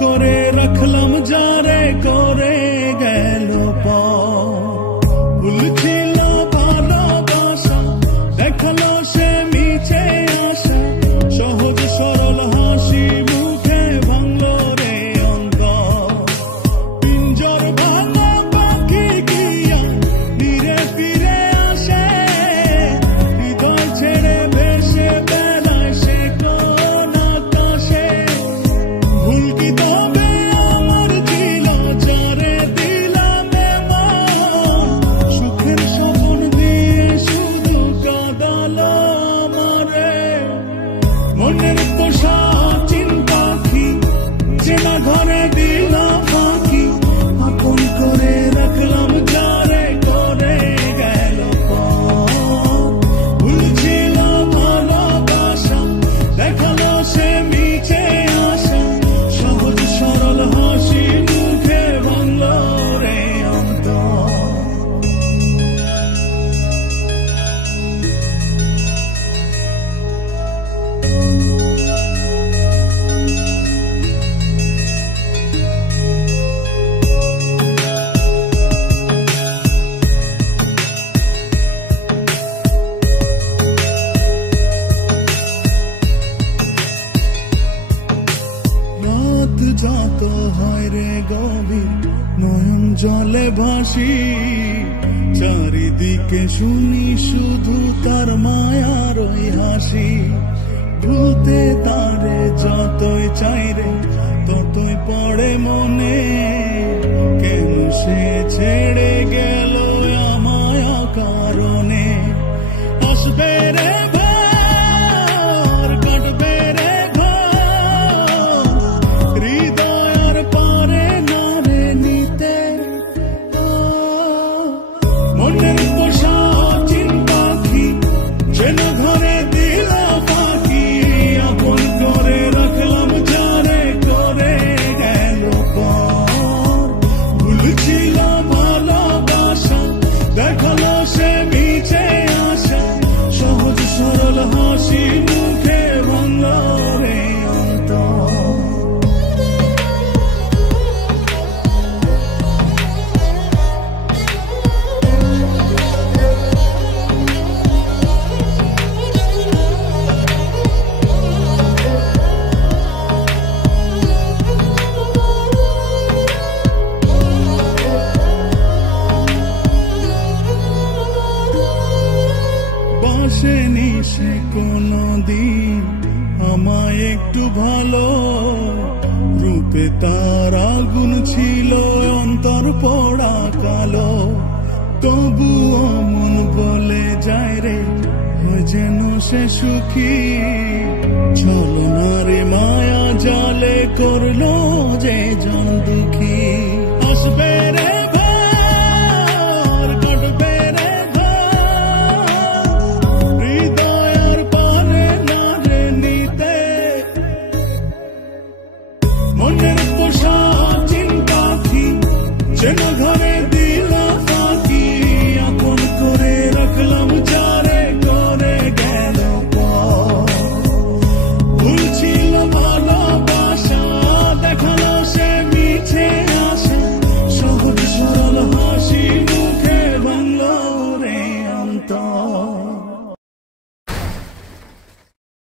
করে রাখলাম যারে করে গেল ভুল ছিল ভালোবাসা দেখালো সে মিছে আশা সহজ সরল হাসি মুখে ভাঙলো রে অন্তর পিঞ্জর ভাঙা পাখি কিয়া ফিরে ফিরে আসে হৃদয় ছেড়ে ভেসে বেড়ায় সে কোন আকাশে ভুল কি তবে আমার ছিল যারে দিলাম এমন সুখের স্বপ্ন দিয়ে শুধু কাঁদালো আমারে মনের পোষা চিন পাখি চেনা ঘরে দিলাম পাখি আপন করে রাখলাম যারে করে গেল ভুল ছিল ভালোবাসা দেখালো সে মিছে আশা সহজ সরল হাসি মুখে ভাঙলো রে অন্তর রাত যত হয় রে গভীর নয়ন জলে ভাসি চারিদিকে শুনি শুধু তার মায়ার ওই হাসি ভুলতে তারে যতই চাই রে ততই পড়ে মনে কেন সে ছেড়ে গেল আমায় কারণে আসবে রে কাটবে রে হৃদয়ের পারে না রে নিতে মনের পোষা চিন পাখি যেন ঘরে দিল পাখি আপন করে রাখলাম যারে করে গেল ভুল ছিল ভালোবাসা দেখালো সে মিছে আশা সহজ সরল হাসি মুখে ভাঙলো রে অন্তর বাসেনি সে কোনদিন আমায় একটু ভালো রূপে তার আগুন ছিল অন্তর পোড়া কালো তবুও মন বলে যায় রে হয় যেন সে সুখী ছলনারে মায়া জালে করলো যে জন দুঃখী